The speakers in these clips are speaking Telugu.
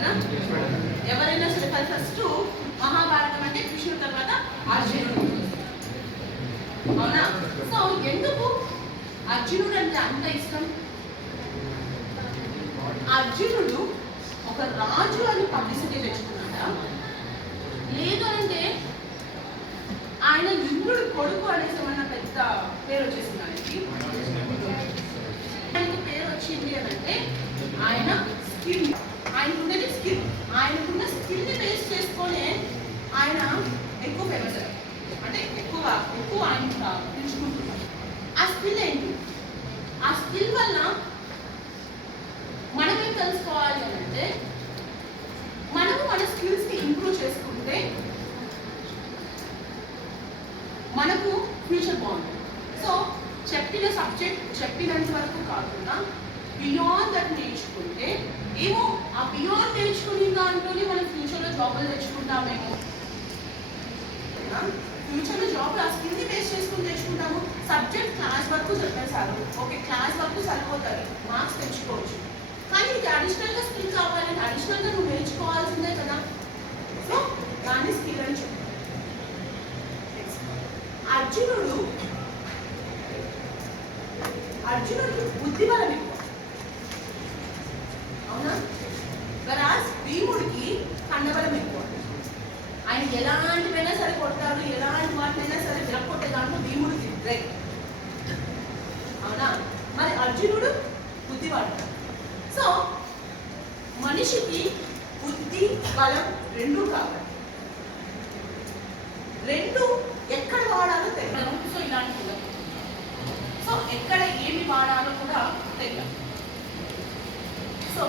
అవునా? ఎవరైనా సరే ఫస్ట్ మహాభారతం అంటే కృష్ణుడు తర్వాత అర్జునుడు. అవునా? సో ఎందుకు అర్జునుడు అంటే అంత ఇష్టం? అర్జునుడు ఒక రాజు అని పబ్లిసిటీ తెచ్చుకున్నాడా, లేదు అంటే ఆయన ఇంద్రుడు కొడుకు అనేసి ఏమన్నా పెద్ద పేరు వచ్చేసింది ఆయనకి. ఆయనకు పేరు వచ్చింది అని అంటే ఆయన స్కిల్, ఆయనకున్నది స్కిల్, ఆయనకున్న స్కిల్ని బేస్ చేసుకొని ఆయన ఎక్కువ ఫేమస్, అంటే ఎక్కువ ఆయన పిలుచుకుంటున్నారు. ఆ స్కిల్ ఏంటి? ఆ స్కిల్ వల్ల మనం ఏం తెలుసుకోవాలి అని అంటే, మనము మన స్కిల్స్ని ఇంప్రూవ్ చేసుకుంటే మనకు ఫ్యూచర్ బాగుంటుంది. సో చెప్పిన సబ్జెక్ట్ చెప్పినంత వరకు కాకుండా బియాండ్ దట్ నేర్చుకుంటే ఏమో ఆ బియాండ్ నేర్చుకునే దాంట్లోనే మనం ఫ్యూచర్లో జాబ్లు తెచ్చుకుంటామేమో. ఫ్యూచర్లో జాబ్లు ఆ స్కిల్ని బేస్ చేసుకుని తెచ్చుకుంటాము. సబ్జెక్ట్ క్లాస్ వరకు చెప్పేశారు, ఓకే క్లాస్ వరకు సరిపోతుంది, మార్క్స్ తెచ్చుకోవచ్చు. కానీ ఇది అడిషనల్గా స్కిల్ కావాలంటే అడిషనల్గా నువ్వు నేర్చుకోవాల్సిందే కదా. సో దాన్ని స్కిల్ అని చెప్పారు. అర్జునుడికి బుద్ధిబలం ఎక్కువ, అవునా? వరాజ్ భీముడికి కండబలం ఎక్కువ. ఆయన ఎలాంటివైనా సరే కొడతాడు, ఎలాంటి వాటినైనా సరే విరగొట్టే దాంట్లో భీముడికి బ్రేక్, అవునా? మరి అర్జునుడు బుద్ధివాడు. సో మనిషికి బుద్ధి బలం రెండు కావాలి. రెండు ఎక్కడ వాడాలో తెలియదు. సో ఇలాంటి సో ఎక్కడ ఏమి వాడాలో కూడా తెలియదు. సో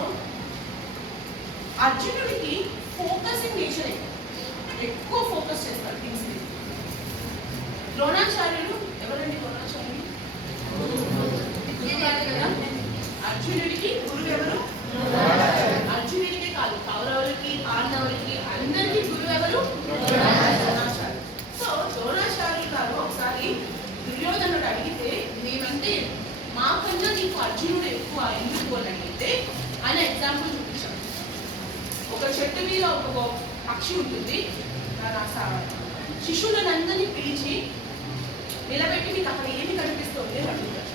అర్జునుడికి ఫోకసింగ్ నేచర్ ఎక్కువ ఫోకస్ చేస్తారు థింగ్స్ ని. ద్రోణాచార్యుడు ఎవరండి? ద్రోణాచార్యుడు కదా. అర్జునుడికి గురువు ఎవరు? అర్జునుడికి కాదు, కౌరవులకి పాండవులకి అందరికీ గురువు ఎవరు? ద్రోణాచార్యుడు. సో ద్రోణాచార్యులు గారు ఒకసారి దుర్యోధనుడు అడిగితే, మేమంటే మాకన్నా నీకు అర్జునుడు ఎక్కువ ఎందుకు అని అడిగితే ఆయన ఎగ్జాంపుల్ చూపించాడు. ఒక చెట్టు మీద ఒక పక్షి ఉంటుంది, శిశువులందరినీ పిలిచి నిలబెట్టి మీకు అక్కడ ఏమి కనిపిస్తుంది అని అడుగుతారు.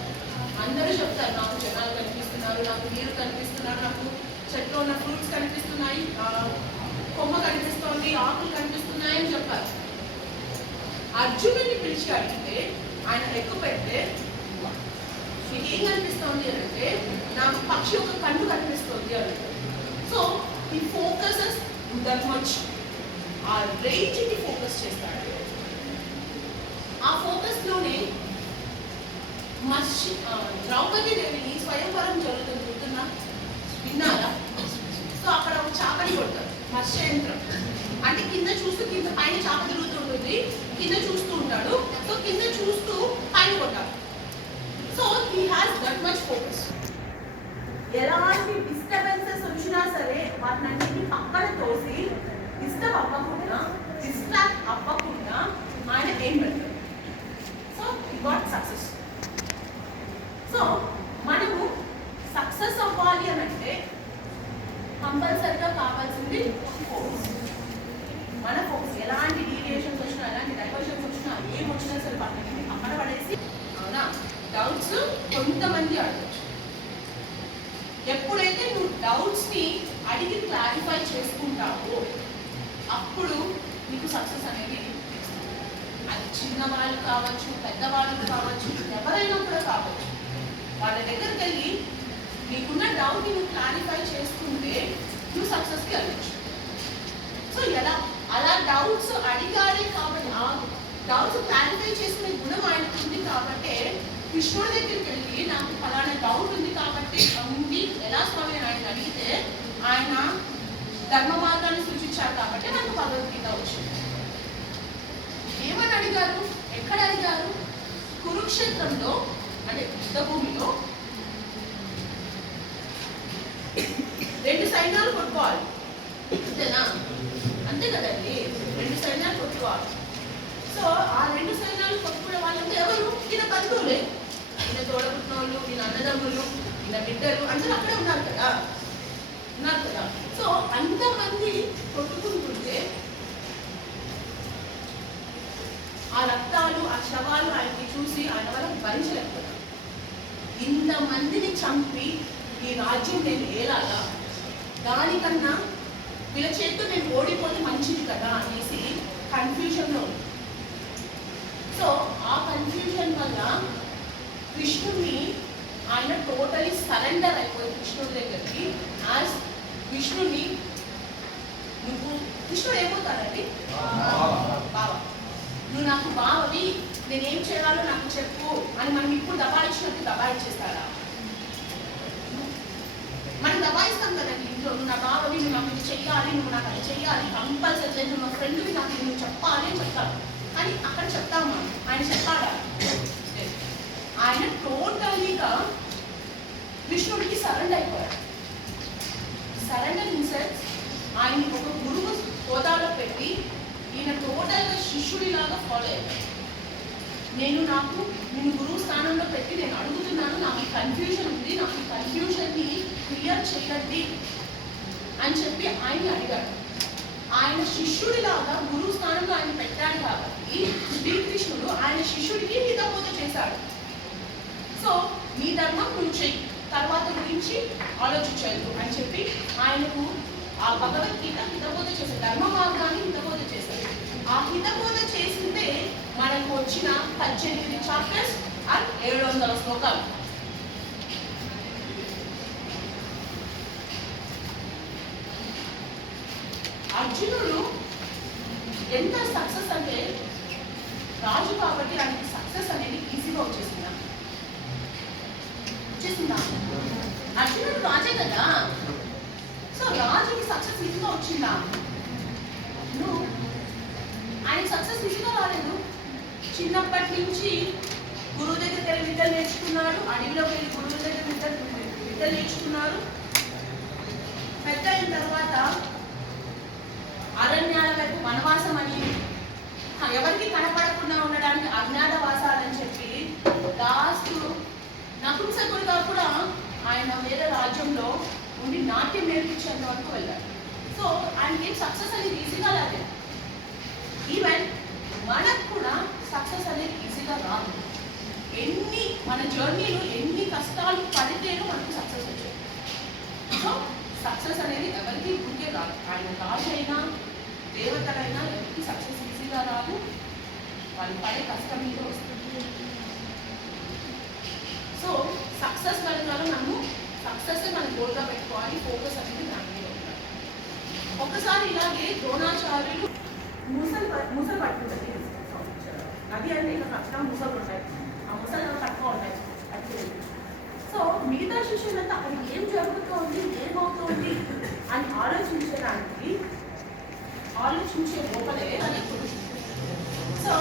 అందరూ చెప్తారు, నాకు జనాలు కనిపిస్తున్నారు, నాకు నీరు కనిపిస్తున్నారు, నాకు చెట్లో ఉన్న ఫ్రూట్స్ కనిపిస్తున్నాయి, కొమ్మ కనిపిస్తుంది, ఆకులు కనిపిస్తున్నాయి అని చెప్పారు. అర్జునుడిని పిలిచి అడిగితే ఆయన ఎక్కువ పెడితే మీకు ఏం కనిపిస్తుంది అని అంటే, నాకు పక్షి ఒక కన్ను కనిపిస్తుంది అని. సో ఈ ఫోకసెస్ దట్ మచ్ ఆ రేంజ్ని ఫోకస్ చేస్తాడు. ఆ ఫోకస్లోనే ద్రౌపది దేవిని స్వయంవరం జరుగుతుంది, గుర్తున్నా? విన్నారా? సో అక్కడ ఒక చాపని కొడతారు, మత్స్యంత్రం అంటే కింద చూస్తూ, కింద పైన చాప తిరుగుతుంటుంది, కింద చూస్తూ ఉంటాడు. సో కింద చూస్తూ పైన కొట్టాలి. So he has that much focus. ఎలాంటి డిస్టర్బెన్సెస్ వచ్చినా సరే వాటిని పక్కన తోసి డిస్టర్బ్ అవ్వకుండా, డిస్ట్రాక్ట్ అవ్వకుండా ఆయన ఏం పెడతారు. So he got success. So మనము సక్సెస్ అవ్వాలి అని అంటే కంపల్సరిగా కావాల్సింది ఫోకస్. మన ఫోకస్ ఎలాంటి డీవియేషన్స్ వచ్చినా, ఎలాంటి డైవర్షన్స్ వచ్చినా, ఏం వచ్చినా సరే పక్కన అక్కడ పడేసి, అవునా? డౌట్స్ కొంతమంది అడగచ్చు. ఎప్పుడైతే నువ్వు డౌట్స్ని అడిగి క్లారిఫై చేసుకుంటావో అప్పుడు నీకు సక్సెస్ అనేది, అది చిన్నవాళ్ళు కావచ్చు, పెద్దవాళ్ళు కావచ్చు, ఎవరైనా కూడా కావచ్చు, వాళ్ళ దగ్గరికి వెళ్ళి నీకున్న డౌట్ని నువ్వు క్లారిఫై చేసుకుంటే నువ్వు సక్సెస్కి వెళ్ళచ్చు. సో ఎలా అలా డౌట్స్ అడిగాడే కాబట్టి, ఆ డౌట్స్ క్లారిఫై చేసుకునే గుణం ఆయనకు ఉంది కాబట్టి కృష్ణుడి దగ్గరికి వెళ్ళి నాకు ఫలానా డౌట్ ఉంది కాబట్టి ఉంది ఎలా స్వామి అని ఆయన అడిగితే ఆయన ధర్మ మార్గాన్ని సూచించారు కాబట్టి నాకు భగవద్గీత వచ్చింది. ఏమని అడిగారు? ఎక్కడ అడిగారు? కురుక్షేత్రంలో అంటే యుద్ధ భూమిలో రెండు సైన్యాలు కొట్టుకోవాలి, అంతేనా? అంతే కదండి, రెండు సైన్యాలు కొట్టుకోవాలి. సో ఆ రెండు సైన్యాలు కొట్టుకునే వాళ్ళంటే ఎవరు? ఈయన బంధువులే, ఈయన తోడబుట్టిన వాళ్ళు, ఈయన అన్నదమ్ములు, ఈయన బిడ్డలు అందరూ అక్కడే ఉన్నారు కదా. సో అంతమంది కొట్టుకుంటుంటే ఆ రక్తాలు ఆ శవాలు ఆయనకి చూసి ఆయన వల్ల భరించలేకపోయారు. ఇంతమందిని చంపి ఈ రాజ్యం నేను ఏలాగా, దానికన్నా వీళ్ళ చేతితో నేను ఓడిపోతే మంచిది కదా అనేసి కన్ఫ్యూజన్లో. సో ఆ కన్ఫ్యూజన్ వల్ల కృష్ణుడిని ఆయన టోటలీ సరెండర్ అయిపోయి కృష్ణుడి దగ్గరికి. యాజ్ విష్ణుని నువ్వు కృష్ణుడు ఏమవుతాడండి? బావ, నువ్వు నాకు బావవి, నేనేం చేయాలో నాకు చెప్పు అని మనం ఇప్పుడు దబాయించినట్టు దబాయించేస్తాడా? మనం దబాయిస్తాం కదండి ఇంట్లో. నువ్వు నా బావవి, నువ్వు నాకు ఇది చెయ్యాలి, నువ్వు నాకు అది చెయ్యాలి, కంపల్సరీ నువ్వు నా ఫ్రెండ్వి, నాకు నువ్వు చెప్పాలి అని చెప్తాను. కానీ అక్కడ చెప్తామా? ఆయన చెప్పాడా? ఆయన టోటల్గా కృష్ణుడికి సరెండర్ అయిపోయాడు. సరెండర్ ఇన్ సెన్స్ ఆయన ఒక గురువు హోదాలో పెట్టి ఈయన టోటల్గా శిష్యుడిలాగా ఫాలో అయ్యాడు. నేను గురువు స్థానంలో పెట్టి నేను అడుగుతున్నాను, నాకు ఈ కన్ఫ్యూజన్ ఉంది, నాకు ఈ కన్ఫ్యూజన్ని క్లియర్ చేయండి అని చెప్పి ఆయన అడిగాడు. ఆయన శిష్యుడిలాగా గురువు స్థానంలో ఆయన పెట్టాడు కాబట్టి శ్రీకృష్ణుడు ఆయన శిష్యుడికి హితబోధ చేశాడు. సో నీ ధర్మం నువ్వు చెయ్యి, తర్వాత గురించి ఆలోచించదు అని చెప్పి ఆయనకు ఆ భగవద్గీత హితబోధ చేశాడు, ధర్మ మార్గాన్ని హితబోధ చేశాడు. ఆ హితబోధ చేసిందే మనకు వచ్చిన 18 చాప్టర్స్ అండ్ 700 శ్లోకాలు. అర్జునుడు ఎంత సక్సెస్ అంటే రాజు కాబట్టి ఆయనకి సక్సెస్ అనేది ఈజీగా వచ్చేసిందా? అర్జునుడు రాజే కదా. సో రాజుకి సక్సెస్ ఈజీగా వచ్చిందా? ఆయనకి సక్సెస్ ఈజీగా రాలేదు. చిన్నప్పటి నుంచి గురువు దగ్గరికి వెళ్ళి విద్యలు నేర్చుకున్నాడు, అడవిలోకి వెళ్ళి గురువు దగ్గర విద్యలు నేర్చుకున్నాడు. పెద్ద అయిన తర్వాత అరణ్యాల వైపు వనవాసం అని, ఎవరికి కనపడకుండా ఉండడానికి అజ్ఞాతవాసాలని చెప్పి లాస్ట్ నపుంసకుడిగా కూడా ఆయన వేరే రాజ్యంలో ఉండి నాట్యం నేర్పించేంత వరకు వెళ్ళాడు. సో ఆయనకి సక్సెస్ అనేది ఈజీగా రాలేదు. ఈవెన్ మనకు కూడా సక్సెస్ అనేది ఈజీగా రాదు. మన జర్నీలో ఎన్ని కష్టాలు పడితేనో మనకు సక్సెస్ వచ్చాయి. సో సక్సెస్ అనేది ఎవరికి ఊరికే రాదు. ఆయన రాజు అయినా దేవతలైనా ఎవరికి సక్సెస్ ఈజీగా రాదు, వాళ్ళు పడే కష్టం మీద వస్తుంది. సో సక్సెస్ వెళ్ళాలో మనము సక్సెస్ మనం గోల్గా పెట్టుకోవాలి, ఫోకస్ అనేది దాని మీద ఉండాలి. ఒకసారి ఇలాగే ద్రోణాచార్యులు ముసలు పట్టుకుంటుంది. నది అంటే ఇంకా కష్టం, ముసలు ఉంటాయి, ఆ ముసలు తక్కువ ఉంటాయి. సో మిగతా శిష్యులంతా అక్కడ ఏం జరుగుతుంది, ఏమవుతుంది అని ఆలోచించే లోపలే సో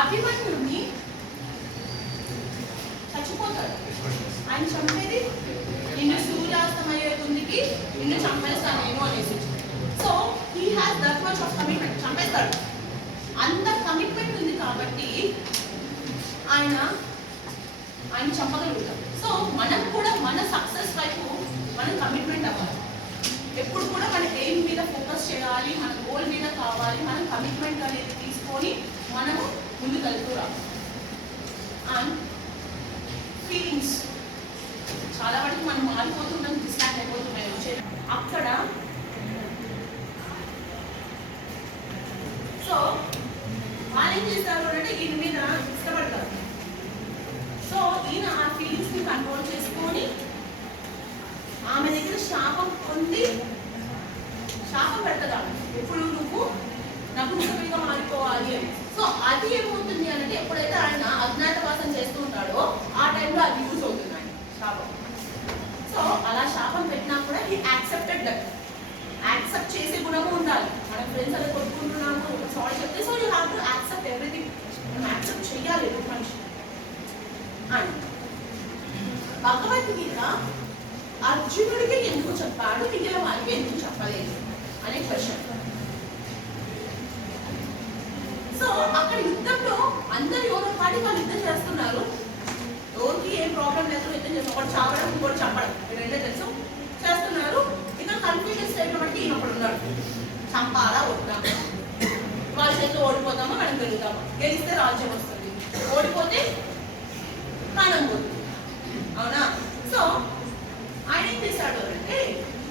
అభిమన్యుడిని చచ్చిపోతాడు. ఆయన చంపేది నిన్ను సూర్యాస్తమయ్యే ముందుకి నిన్ను చంపేస్తానేమో అనేసి. So he has that much of commitment, చంపేస్తాడు. అంత కమిట్మెంట్ ఉంది కాబట్టి ఆయన చంపగలుగుతాం. సో మనం కూడా మన సక్సెస్ వైపు మనం కమిట్మెంట్ అవ్వాలి. ఎప్పుడు కూడా మన ఎయిమ్ మీద ఫోకస్ చేయాలి, మన గోల్ మీద కావాలి, మనం కమిట్మెంట్ అనేది తీసుకొని మనము ముందుకు వెళ్తూ రావాలి. అండ్ ఫీలింగ్స్ చాలా వరకు మనం మారిపోతున్నాం, డిస్ట్రాక్ట్ అయిపోతున్నాయి. అక్కడ సో వాళ్ళు ఏం చేస్తారు అంటే ఈయన మీద ఇష్టపడతారు. సో ఈయన ఆ ఫీలింగ్స్ని కంట్రోల్ చేసుకొని ఆమె దగ్గర శాపం పొంది శాపం పెడతాడు, ఎప్పుడు నువ్వు నపుంసకుడిగా మారిపోవాలి అని. సో అది ఏమవుతుంది అంటే ఎప్పుడైతే ఆయన అజ్ఞాతవాసం చేస్తూ ఉంటాడో ఆ టైంలో అది యూజ్ అవుతుంది ఆయన శాపం. సో అలా శాపం పెట్టినా కూడా ఈ యాక్సెప్టెడ్ దట్, యాక్సెప్ట్ చేసే గుణము ఉండాలి. మన ఫ్రెండ్స్ అలా కొట్టుకుంటున్నాము, సారీ చెప్తే so you have to accept everything. మనం యాక్సెప్ట్ చెయ్యాలి మనిషి అని. భగవద్గీత అర్జునుడికి ఎందుకు చెప్పాడు, మిగిలిన వారికి ఎందుకు చెప్పలేదు అనే క్వశ్చన్. సో అక్కడ యుద్ధంలో అందరు ఎవరో పాటి వాళ్ళు యుద్ధం చేస్తున్నారు, ఎవరికి ఏం ప్రాబ్లం లేదు, యుద్ధం చేస్తారు. ఒకటి చావడం, ఇంకోటి చంపడం, రెండే తెలుసు చేస్తున్నారు. ఇంకా కన్ఫ్యూజన్ ఓడిపోతామా మనం గెలుగుతామా, గెలిస్తే రాజ్యం వస్తుంది, ఓడిపోతే ప్రాణం పోతుంది. అవునా? సో ఆయన ఏం చేశాడు అంటే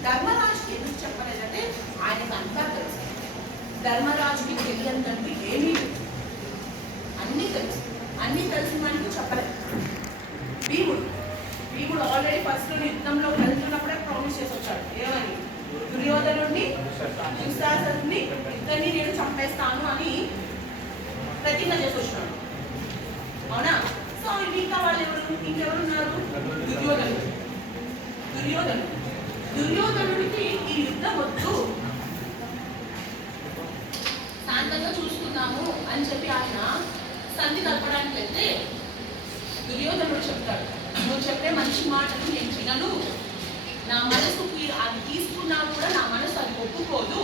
ధర్మరాజుకి ఎందుకు చెప్పలేదంటే ఆయనకు అంతా తెలుసు. ధర్మరాజుకి తెలియదంటూ ఏమీ లేదు, అన్నీ తెలుసు. అన్నీ తెలిసిన మనకు చెప్పలేదు. భీముడు ఆల్రెడీ ఫస్ట్ యుద్ధంలో వెళ్తున్నప్పుడే ప్రామిస్ చేసి వచ్చాడు. ఏమని? దుర్యోధనుడిని దుశ్శాసనుడిని ఇద్దరిని నేను చంపేస్తాను అని ప్రతిజ్ఞ చేసి వచ్చినాడు. అవునా? సో ఇంకా వాళ్ళు ఇంకెవరున్నారు? దుర్యోధనుడికి ఈ యుద్ధం వద్దు, శాంతంగా చూసుకుందాము అని చెప్పి ఆయన సంధి కలపడానికి వెళ్తే దుర్యోధనుడు చెప్తాడు, నువ్వు చెప్పే మంచి మాటలు నేను వినను, నా మనసుకి అది తీసుకున్నా కూడా నా మనసు అది ఒప్పుకోదు,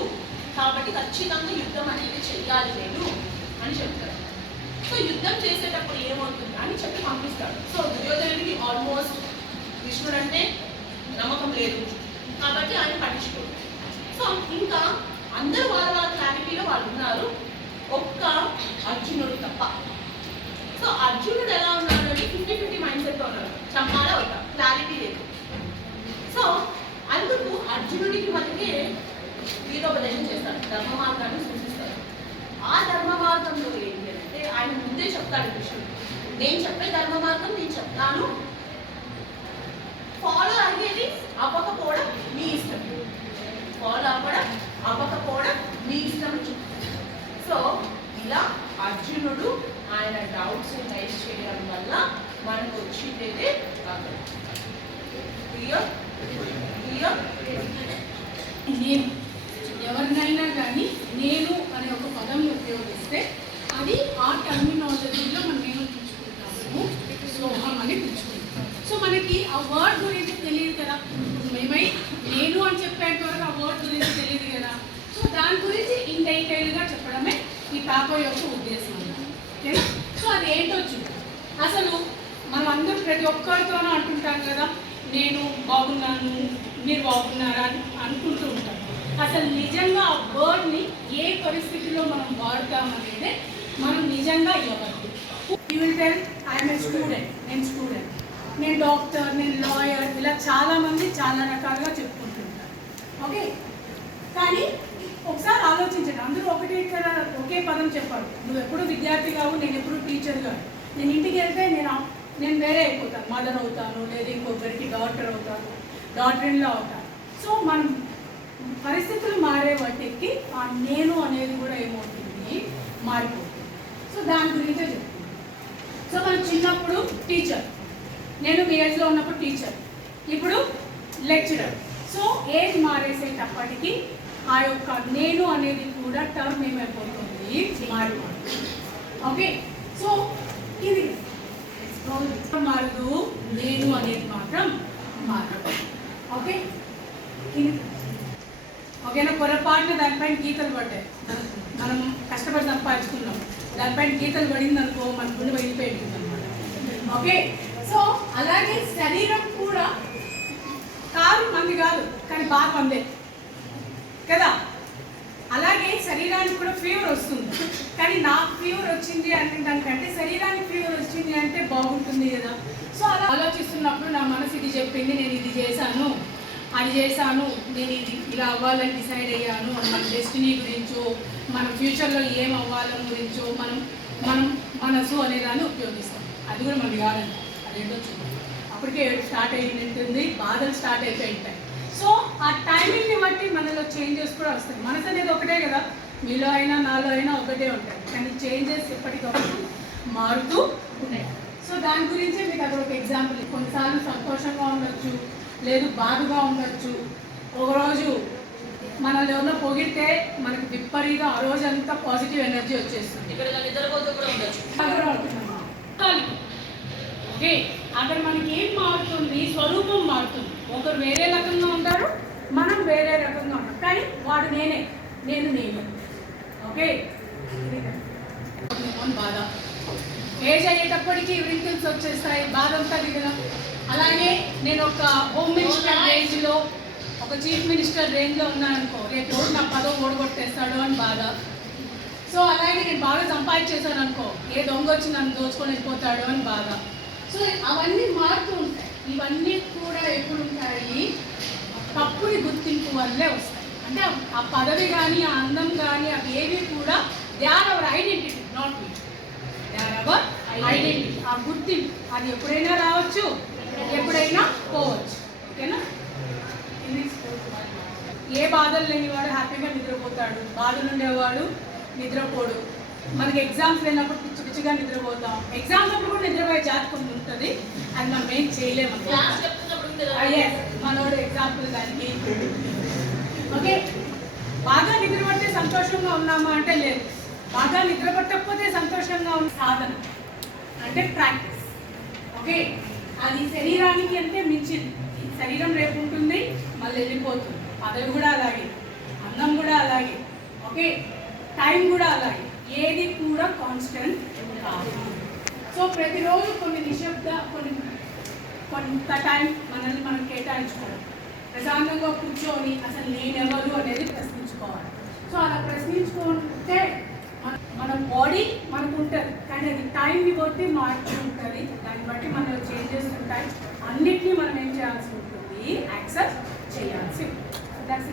కాబట్టి ఖచ్చితంగా యుద్ధం అనేది చెయ్యాలి నేను అని చెప్తాడు. సో యుద్ధం చేసేటప్పుడు ఏమవుతుంది అని చెప్పి పంపిస్తాడు. సో దుర్యోధనుడికి ఆల్మోస్ట్ కృష్ణుడు అంటే నమ్మకం లేదు కాబట్టి ఆయన పట్టించుకోడు. సో ఇంకా అందరూ వాళ్ళ క్లారిటీలో వాళ్ళు ఉన్నారు, ఒక్క అర్జునుడు తప్ప. సో అర్జునుడు ఎలా ఉన్నాడు అంటే 50-50 మైండ్ సెట్తో ఉన్నాడు, చంపాలా వద్దా క్లారిటీ లేదు. సో అందుకు అర్జునుడికి మనకి వీరోపదేశం చేస్తాడు, ధర్మ మార్గాన్ని సూచిస్తాడు. ఆ ధర్మ మార్గంలో ఏంటి అంటే ఆయన ముందే చెప్తాడు కృష్ణుడు, నేను చెప్పే ధర్మ మార్గం నేను చెప్తాను, ఫాలో అయ్యేది అవ్వకపోవడం మీ ఇష్టం, ఫాలో అవ్వడం అవ్వకపోవడం మీ ఇష్టం. సో ఇలా అర్జునుడు ఆయన డౌట్స్ రైజ్ చేయడం వల్ల మనకు వచ్చిందైతే నేను ఎవరినైనా కానీ నేను అనే ఒక పదంని ఉపయోగిస్తే అది ఆ టర్మినాలజీలో మనం నేను పిలుచుకుంటాము, సోహం అని పిలుచుకుంటాం. సో మనకి ఆ వర్డ్ గురించి తెలియదు కదా, మేమై నేను అని చెప్పేంత వరకు ఆ వర్డ్ గురించి తెలియదు కదా. సో దాని గురించి ఇన్ డీటెయిల్గా చెప్పడమే ఈ పేపర్ యొక్క ఉద్దేశం. ఓకేనా? సో అది ఏంటో చూద్దాం. అసలు మనం అందరూ ప్రతి ఒక్కరితోనూ అంటుంటాం కదా, నేను బాగున్నాను మీరు బాగున్నారా అని అనుకుంటూ ఉంటాం. అసలు నిజంగా ఆ వర్డ్ని ఏ పరిస్థితిలో మనం వాడతామనేదే మనం నిజంగా ఇవ్వగలదు. You will tell I'm a student, నేను డాక్టర్, నేను లాయర్, ఇలా చాలామంది చాలా రకాలుగా చెప్పుకుంటుంటారు. ఓకే, కానీ ఒకసారి ఆలోచించండి, అందరూ ఒకే పదం చెప్పారు. నువ్వు ఎప్పుడు విద్యార్థి కావు, నేను ఎప్పుడు టీచర్ కాదు. నేను ఇంటికి వెళ్తే నేను వేరే అయిపోతాను, మదర్ అవుతాను, లేదా ఇంకొకరికి డాక్టర్ అవుతాను, డాక్టర్ ఇన్ లా అవుతాను. సో మనం పరిస్థితులు మారే వాటికి ఆ నేను అనేది కూడా ఏమవుతుంది, మారిపోతుంది. సో దాని గురించే చెప్తుంది. సో మనం చిన్నప్పుడు టీచర్, నేను మీ ఏజ్లో ఉన్నప్పుడు టీచర్, ఇప్పుడు లెక్చరర్. సో ఏజ్ మారేసేటప్పటికి ఆ యొక్క నేను అనేది కూడా టర్మ్ ఏమైపోతుంది, మారిపోతుంది. ఓకే, సో ఇది మారదు, నేను అనేది మాత్రం మారదు. ఓకే, ఓకేనా? పొరపాటున దానిపైన గీతలు పడ్డాయి, మనం కష్టపడి సంపాదించుకున్నాం, దానిపైన గీతలు పడింది అనుకో మన గుండె వెళ్ళిపోయింది అనమాట. ఓకే, సో అలాగే శరీరం కూడా కారు మంది కాదు కానీ బాగా మందే కదా. అలాగే శరీరానికి కూడా ఫీవర్ వస్తుంది, కానీ నాకు ఫీవర్ వచ్చింది అంటే దానికంటే శరీరానికి ఫీవర్ వచ్చింది అంటే బాగుంటుంది కదా. సో అలా ఆలోచిస్తున్నప్పుడు నా మనసు ఇది చెప్పింది, నేను ఇది చేశాను, అది చేశాను, నేను ఇది ఇలా అవ్వాలని డిసైడ్ అయ్యాను, మన డెస్టినీ గురించో మన ఫ్యూచర్లో ఏం అవ్వాలని గురించో మనం మనసు అనేదాన్ని ఉపయోగిస్తాం. అది కూడా మనకి కాదండి, అదేంటో చూద్దాం. అప్పటికే స్టార్ట్ అయ్యింటుంది, బాధలు స్టార్ట్ అయిపోయి ఉంటాయి. సో ఆ టైమింగ్ని బట్టి మనలో చేంజెస్ కూడా వస్తాయి. మనసు అనేది ఒకటే కదా, మీలో అయినా నాలో అయినా ఒకటే ఉంటాయి, కానీ చేంజెస్ ఎప్పటికప్పుడు మారుతూ ఉన్నాయి. సో దాని గురించే మీకు అక్కడ ఒక ఎగ్జాంపుల్. కొన్నిసార్లు సంతోషంగా ఉండొచ్చు, లేదు బాధగా ఉండొచ్చు. ఒకరోజు మనల్ని ఎవరినో పొగిడితే మనకి విపరీత ఆ రోజంతా పాజిటివ్ ఎనర్జీ వచ్చేస్తుంది. ఇక్కడ నిద్రపోతూ కూడా ఉండొచ్చు. ఓకే, అక్కడ మనకి ఏం మారుతుంది, స్వరూపం మారుతుంది. ఒకరు వేరే రకంగా ఉంటారు, మనం వేరే రకంగా ఉంటాం, కానీ వాడు నేను. ఓకే, బాధ ఏజ్ అయ్యేటప్పటికి రింకిల్స్ వచ్చేస్తాయి, బాధ ఉంటుంది కదా. అలాగే నేను ఒక హోమ్ మినిస్టర్ రేంజ్లో, ఒక చీఫ్ మినిస్టర్ రేంజ్లో ఉన్నాను అనుకో, రేపు నా పదవి ఓడగొట్టేస్తాడు అని బాధ. సో అలాగే నేను బాగా సంపాదించేసాను అనుకో, ఏ దొంగ వచ్చి నన్ను దోచుకొని వెళ్ళిపోతాడు అని బాధ. సో అవన్నీ మారుతూ ఉంటాయి. ఇవన్నీ కూడా ఎప్పుడు ఉంటాయి? తప్పుని గుర్తింపు వల్లే వస్తాయి. అంటే ఆ పదవి కానీ, ఆ అందం కానీ, అవి ఏవి కూడా they are our identity, not me. They are our identity. ఆ గుర్తింపు అది ఎప్పుడైనా రావచ్చు, ఎప్పుడైనా పోవచ్చు. ఓకేనా? ఏ బాధలు లేనివాడు హ్యాపీగా నిద్రపోతాడు, బాధలు ఉండేవాడు నిద్రపోడు. మనకి ఎగ్జామ్స్ లేనప్పుడు పిచ్చి పిచ్చిగా నిద్రపోతాం. ఎగ్జామ్స్ అప్పుడు కూడా నిద్రపోయే జాతకం ఉంటుంది, అది మనం ఏం చేయలేము. మనోడు ఎగ్జాంపుల్ దానికి. ఓకే, బాగా నిద్రపట్టే సంతోషంగా ఉన్నామా అంటే లేదు. బాగా నిద్రపట్టకపోతే సంతోషంగా ఉన్న సాధన అంటే ప్రాక్టీస్. ఓకే, అది శరీరానికి అంటే మించింది. శరీరం రేపు ఉంటుంది, మళ్ళీ వెళ్ళిపోతుంది. పదవి కూడా అలాగే, అందం కూడా అలాగే, ఓకే, టైం కూడా అలాగే. ఏది కూడా కాన్స్టెంట్ కాదు. సో ప్రతిరోజు కొంత టైం మనల్ని మనం కేటాయించుకోవడం, ప్రశాంతంగా కూర్చొని అసలు నేనెవరు అనేది ప్రశ్నించుకోవాలి. సో అలా ప్రశ్నించుకుంటే మన బాడీ మనకు ఉంటుంది, కానీ అది టైంని బట్టి మార్పు ఉంటుంది. దాన్ని బట్టి మనలో చేంజెస్ ఉంటాయి. అన్నిటినీ మనం ఏం చేయాల్సి ఉంటుంది? యాక్సెప్ట్ చేయాల్సి ఉంటుంది.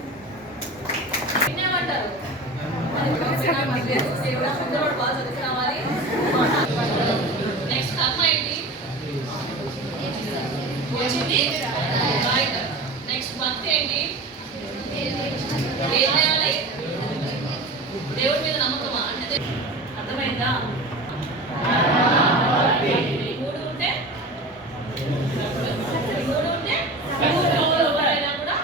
నెక్స్ట్ కర్మ ఏంటి? నెక్స్ట్ భక్తి ఏంటి? ఏం చేయాలి? దేవుడి మీద నమ్మకమా? అంటే అర్థమైందా? మూడు ఉంటే ఎవరైనా కూడా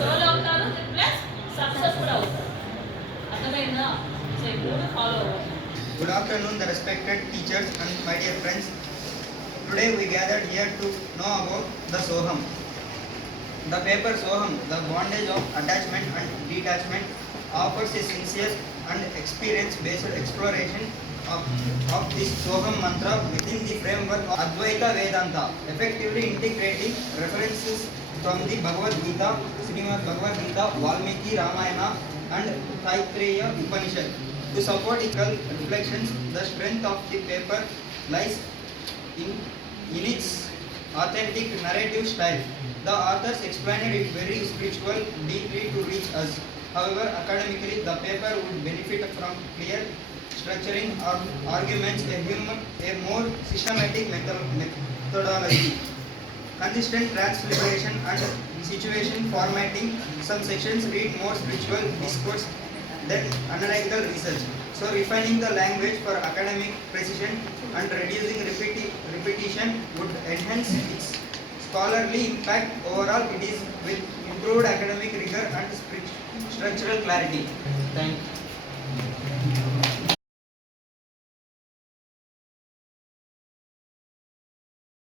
సోలో అవుతారు, ప్లస్ సక్సెస్ కూడా అవుతారు. అర్థమైందా? సో ఈ మూడు ఫాలో అవ్వాలి. Good afternoon, the respected teachers and my dear friends. Today we gathered here to know about the Soham. The paper Soham, the bondage of attachment and detachment, offers a sincere and experience-based exploration of this Soham mantra within the framework of Advaita Vedanta, effectively integrating references from the Bhagavad Gita, Srimad Bhagavad Gita, Valmiki Ramayana and Taittiriya Upanishad. To support equal reflections, the strength of the paper lies in its authentic narrative style. The authors explained it very spiritual, deeply to reach us. However, academically, the paper would benefit from clear structuring of arguments, a more systematic methodology, consistent transliteration and situation formatting. Some sections read more spiritual discourse than analytical research. So refining the language for academic precision and reducing repetition would enhance its scholarly impact. Overall, it is with improved academic rigor and structural clarity. Thank you.